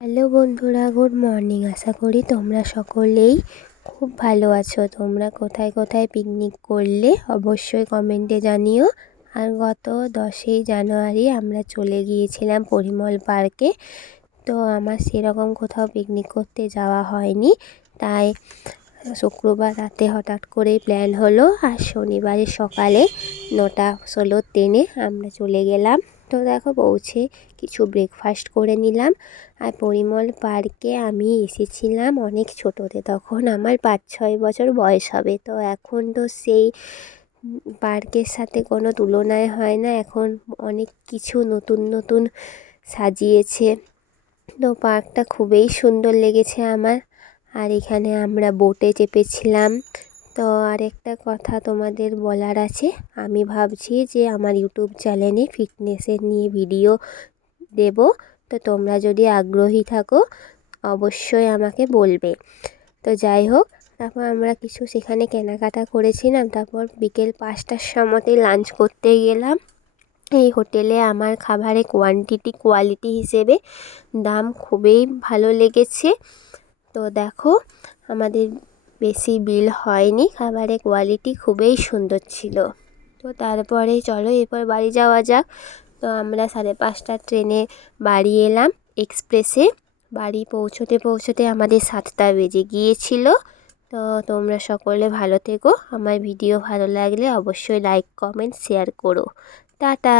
Hello বন্ধুরা, good morning. আশা করি তোমরা সকলেই খুব ভালো আছো। তোমরা কোথায় কোথায় পিকনিক করলে অবশ্যই কমেন্টে জানিও। আর গত 10ই জানুয়ারি আমরা চলে গিয়েছিলাম পরিমল পার্কে। তো আমার সেরকম কোথাও পিকনিক করতে যাওয়া হয়নি, তাই শুক্রবার রাতে হঠাৎ করেই প্ল্যান হলো, আর শনিবারের সকালে 9:16 ট্রেনে আমরা চলে গেলাম। তো দেখো, পৌঁছে কিছু ব্রেকফাস্ট করে নিলাম। আর পরিমল পার্কে আমি এসেছিলাম অনেক ছোটোতে, তখন আমার 5-6 বছর বয়স হবে। তো এখন তো সেই পার্কের সাথে কোনো তুলনায় হয় না। এখন অনেক কিছু নতুন নতুন সাজিয়েছে। তো পার্কটা খুবই সুন্দর লেগেছে আমার। আর এখানে আমরা বোটে চেপেছিলাম। তো আরেকটা কথা তোমাদের বলার আছে, আমি ভাবছি যে আমার ইউটিউব চ্যানেলে ফিটনেসের নিয়ে ভিডিও দেব। তো তোমরা যদি আগ্রহী থাকো অবশ্যই আমাকে বলবে। তো যাই হোক, তারপর আমরা কিছু সেখানে কেনাকাটা করেছিলাম। তারপর বিকেল 5টার সময়তে লাঞ্চ করতে গেলাম। এই হোটেলে আমার খাবারের কোয়ালিটি হিসেবে দাম খুবই ভালো লেগেছে। তো দেখো, আমাদের বেশি বিল হয়নি, খাবারের কোয়ালিটি খুবই সুন্দর ছিল। তো তারপরে চলো এরপর বাড়ি যাওয়া যাক। তো আমরা 5:30টার ট্রেনে বাড়ি এলাম এক্সপ্রেসে। বাড়ি পৌঁছতে আমাদের 7টা বেজে গিয়েছিল। তো তোমরা সকলে ভালো থেকো। আমার ভিডিও ভালো লাগলে অবশ্যই লাইক, কমেন্ট, শেয়ার করো। টাটা।